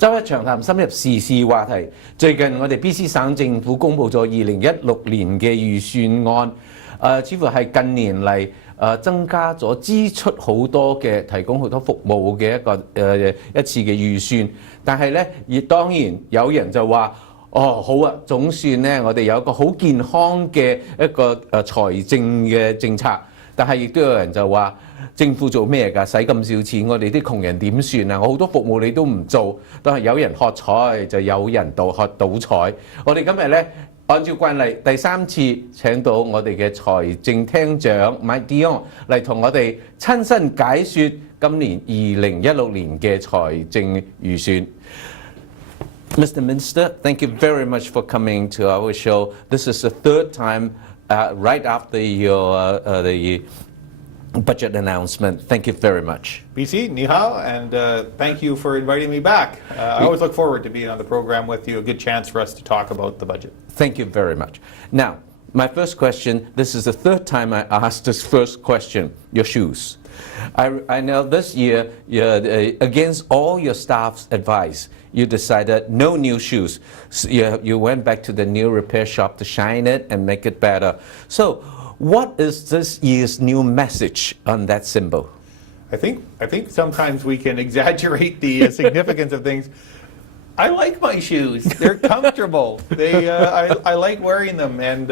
周一長談深入時事話題。最近我哋 B.C. 省政府公布咗2016年嘅預算案，似乎係近年嚟增加咗支出好多嘅，提供好多服務嘅一次嘅預算。但係咧，亦當然有人就話：哦，好啊，總算咧，我哋有一個好健康嘅一個財政嘅政策。但係亦都有人就話：政府做咩㗎？使咁少錢，我哋啲窮人點算啊？我好多服務你都唔做，但係有人喝彩就有人喝倒彩。我哋今日咧，按照慣例，第3次請到我哋嘅財政廳長 Mike Jong 嚟同我哋親身解說今年2016年嘅財政預算。Mr. Minister, thank you very much for coming to our show. This is the third time right after your the budget announcement. Thank you very much. B.C., ni hao, and thank you for inviting me back. I always look forward to being on the program with you, a good chance for us to talk about the budget. Thank you very much. Now, my first question, this is the third time I asked this first question, your shoes. I know this year, against all your staff's advice, you decided no new shoes. So you went back to the new repair shop to shine it and make it better. So, what is this year's new message on that symbol? I think sometimes we can exaggerate the significance of things. I like my shoes. They're comfortable. I like wearing them. And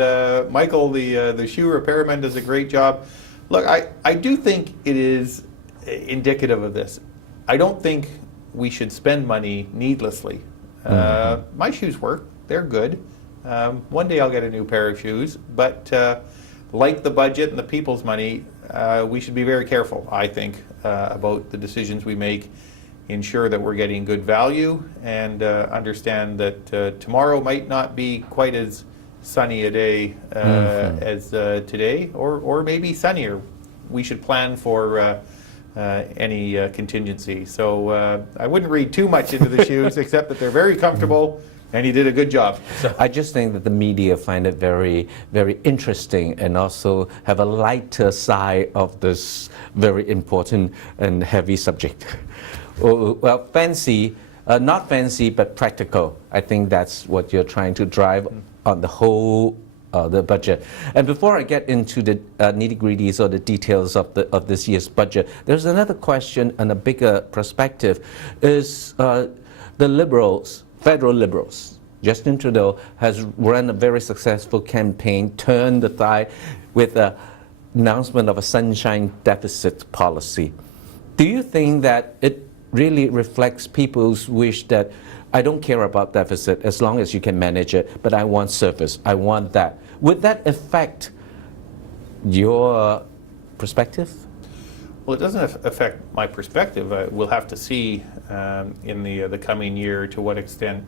Michael, the shoe repairman, does a great job. Look, I do think it is indicative of this. I don't think we should spend money needlessly. My shoes work. They're good. One day I'll get a new pair of shoes. But like the budget and the people's money, we should be very careful, I think, about the decisions we make, ensure that we're getting good value, and understand that tomorrow might not be quite as sunny a day as today, or maybe sunnier. We should plan for any contingency. So I wouldn't read too much into the shoes, except that they're very comfortable, and he did a good job. So I just think that the media find it very, very interesting, and also have a lighter side of this very important and heavy subject. Well, fancy, not fancy, but practical. I think that's what you're trying to drive on the whole the budget. And before I get into the nitty-gritties or the details of this year's budget, there's another question and a bigger perspective. Is the Liberals, federal Liberals, Justin Trudeau has run a very successful campaign, turned the tide with the announcement of a sunshine deficit policy. Do you think that it really reflects people's wish that I don't care about deficit as long as you can manage it, but I want service, I want that? Would that affect your perspective? Well, it doesn't affect my perspective. We'll have to see in the coming year to what extent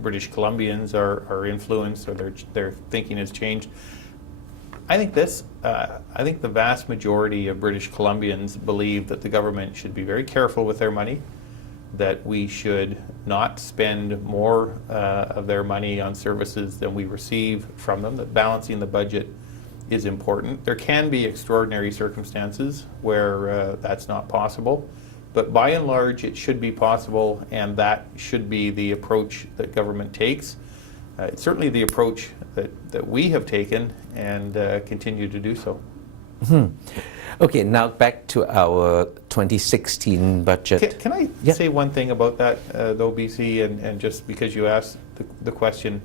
British Columbians are influenced or their thinking has changed. I think the vast majority of British Columbians believe that the government should be very careful with their money, that we should not spend more of their money on services than we receive from them, that balancing the budget is important. There can be extraordinary circumstances where that's not possible, but by and large it should be possible, and that should be the approach that government takes. It's certainly the approach that we have taken and continue to do so. Okay, now back to our 2016 budget. Can I say one thing about that, though, BC, and just because you asked the question.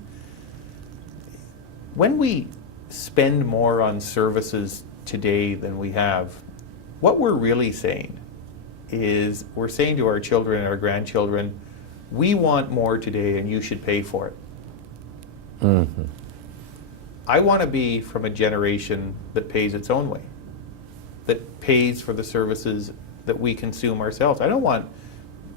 When we spend more on services today than we have, what we're really saying is we're saying to our children and our grandchildren, we want more today and you should pay for it. I want to be from a generation that pays its own way, that pays for the services that we consume ourselves. I don't want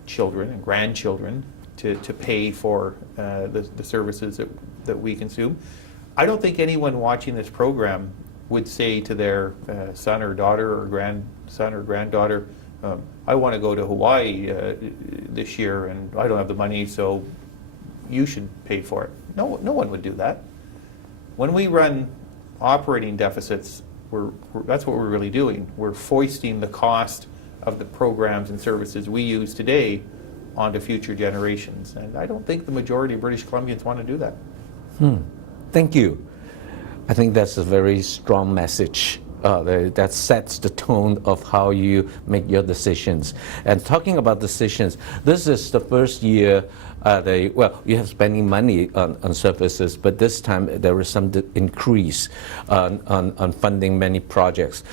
children and grandchildren to pay for the services that we consume. I don't think anyone watching this program would say to their son or daughter or grandson or granddaughter, I want to go to Hawaii this year and I don't have the money, so you should pay for it. No one would do that. When we run operating deficits, that's what we're really doing. We're foisting the cost of the programs and services we use today onto future generations. And I don't think the majority of British Columbians want to do that. Thank you. I think that's a very strong message. That sets the tone of how you make your decisions. And talking about decisions, this is the first year you have spending money on services, but this time there is some increase on funding many projects.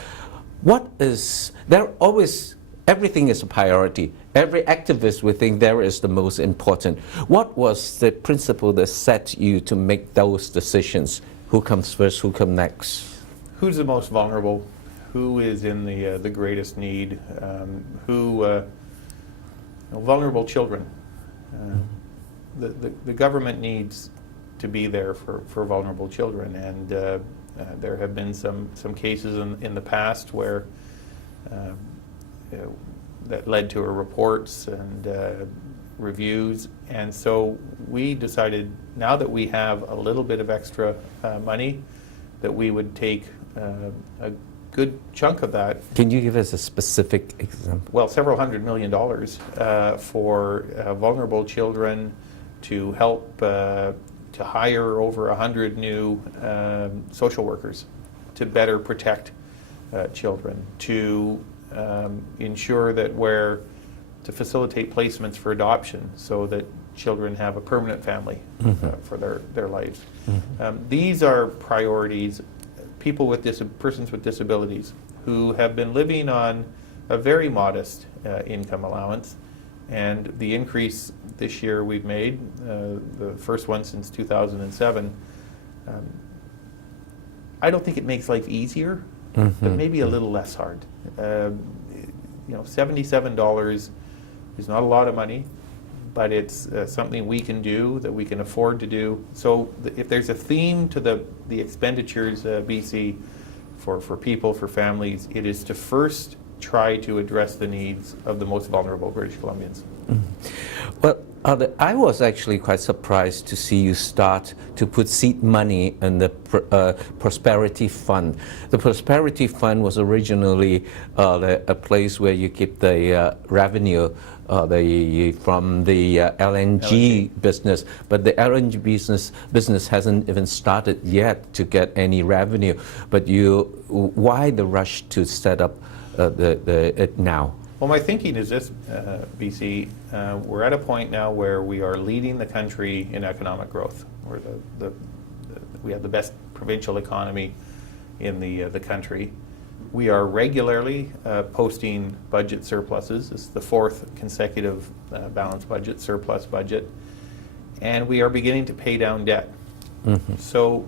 Everything is a priority. Every activist will think there is the most important. What was the principle that set you to make those decisions? Who comes first, who comes next? Who's the most vulnerable? Who is in the greatest need? Vulnerable children. The government needs to be there for vulnerable children, and there have been some cases in the past where that led to reports and reviews, and so we decided, now that we have a little bit of extra money, that we would take a good chunk of that. Can you give us a specific example? Well, several $100 million for vulnerable children, to help to hire over 100 new social workers to better protect children, to ensure that to facilitate placements for adoption so that children have a permanent family for their lives. These are priorities. Persons with disabilities who have been living on a very modest income allowance, and the increase this year we've made, the first one since 2007, I don't think it makes life easier, but maybe a little less hard. $77 is not a lot of money, but it's something we can do, that we can afford to do. So if there's a theme to the expenditures, BC, for people, for families, it is to first try to address the needs of the most vulnerable British Columbians. Well, I was actually quite surprised to see you start to put seed money in the Prosperity Fund. The Prosperity Fund was originally a place where you keep the revenue from the LNG business, but the LNG business hasn't even started yet to get any revenue. But why the rush to set up it now? Well, my thinking is this, BC, we're at a point now where we are leading the country in economic growth. We have the best provincial economy in the country. We are regularly posting budget surpluses. This is the fourth consecutive balanced budget, surplus budget, and we are beginning to pay down debt. So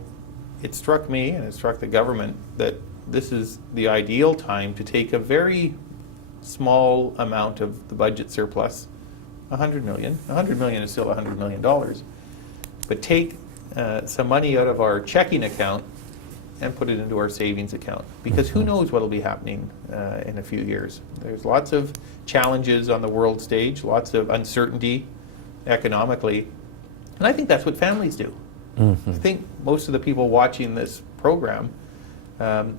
it struck me, and it struck the government, that this is the ideal time to take a very small amount of the budget surplus, $100 million. $100 million is still $100 million, but take some money out of our checking account and put it into our savings account, because who knows what will be happening in a few years. There's lots of challenges on the world stage, lots of uncertainty economically, and I think that's what families do. I think most of the people watching this program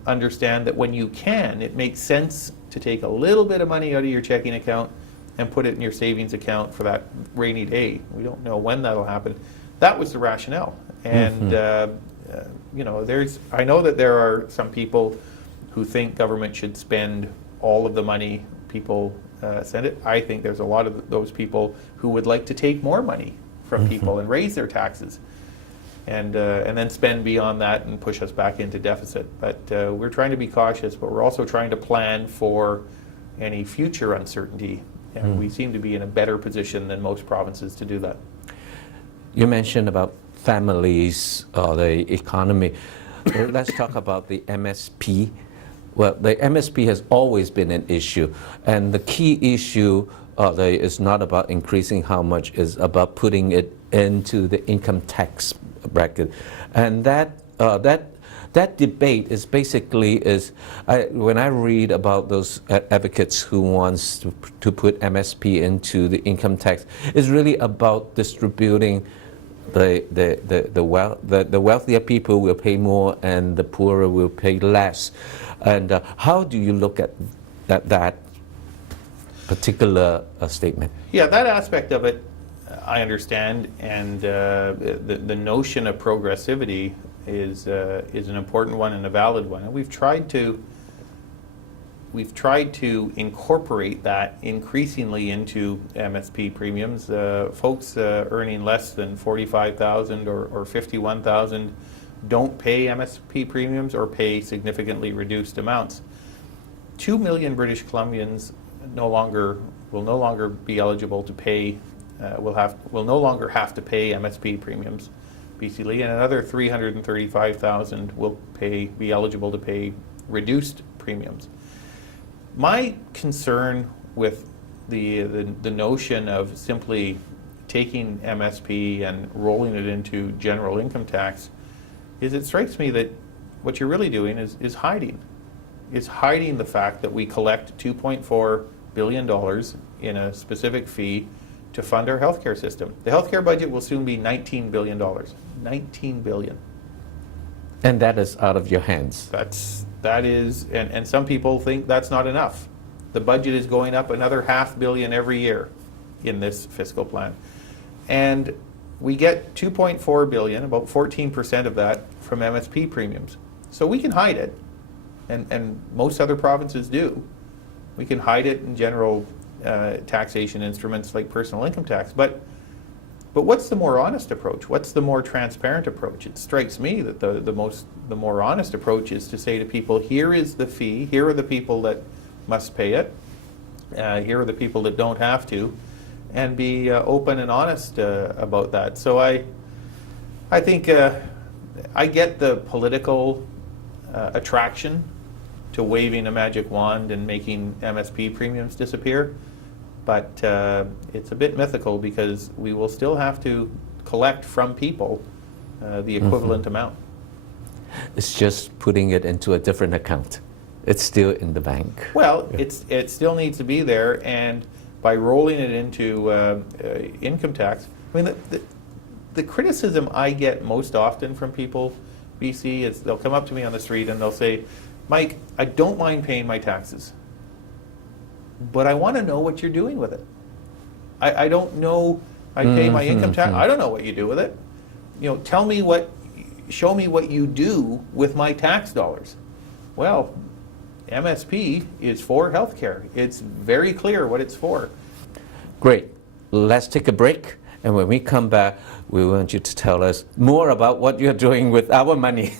understand that when you can, it makes sense to take a little bit of money out of your checking account and put it in your savings account for that rainy day. We don't know when that'll happen. That was the rationale. And I know that there are some people who think government should spend all of the money people send it. I think there's a lot of those people who would like to take more money from people and raise their taxes, and then spend beyond that and push us back into deficit. But we're trying to be cautious, but we're also trying to plan for any future uncertainty, and we seem to be in a better position than most provinces to do that. You mentioned about families, the economy. Let's talk about the MSP. Well, the MSP has always been an issue, and the key issue is not about increasing how much, is about putting it into the income tax bracket, and that debate is basically when I read about those advocates who wants to put MSP into the income tax, is really about distributing the wealthier people will pay more and the poorer will pay less. And how do you look at that? particular statement. Yeah, that aspect of it, I understand, and the notion of progressivity is an important one and a valid one. And we've tried to incorporate that increasingly into MSP premiums. Folks earning less than $45,000 or $51,000 don't pay MSP premiums or pay significantly reduced amounts. 2 million British Columbians will no longer be eligible to pay, will no longer have to pay MSP premiums, B.C.Lee, and another 335,000 will be eligible to pay reduced premiums. My concern with the notion of simply taking MSP and rolling it into general income tax is it strikes me that what you're really doing is hiding the fact that we collect $2.4 billion in a specific fee to fund our healthcare system. The healthcare budget will soon be $19 billion. $19 billion. And that is out of your hands. That is, and some people think that's not enough. The budget is going up another $500 million every year in this fiscal plan. And we get $2.4 billion, about 14% of that, from MSP premiums. So we can hide it, and most other provinces do. We can hide it in general taxation instruments like personal income tax. But what's the more honest approach? What's the more transparent approach? It strikes me that the more honest approach is to say to people, here is the fee, here are the people that must pay it, here are the people that don't have to, and be open and honest about that. So I think I get the political attraction to waving a magic wand and making MSP premiums disappear, but it's a bit mythical because we will still have to collect from people the equivalent amount. It's just putting it into a different account. It's still in the bank. Well, it still needs to be there, and by rolling it into income tax, I mean, the criticism I get most often from people, BC, is they'll come up to me on the street and they'll say, Mike, I don't mind paying my taxes, but I want to know what you're doing with it. I don't know, I pay my income tax, I don't know what you do with it. You know, show me what you do with my tax dollars. Well, MSP is for healthcare. It's very clear what it's for. Great. Let's take a break. And when we come back, we want you to tell us more about what you're doing with our money.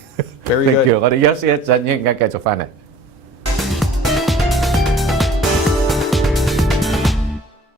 Very Thank good. you. 我哋休息一陣，一陣間繼續返嚟。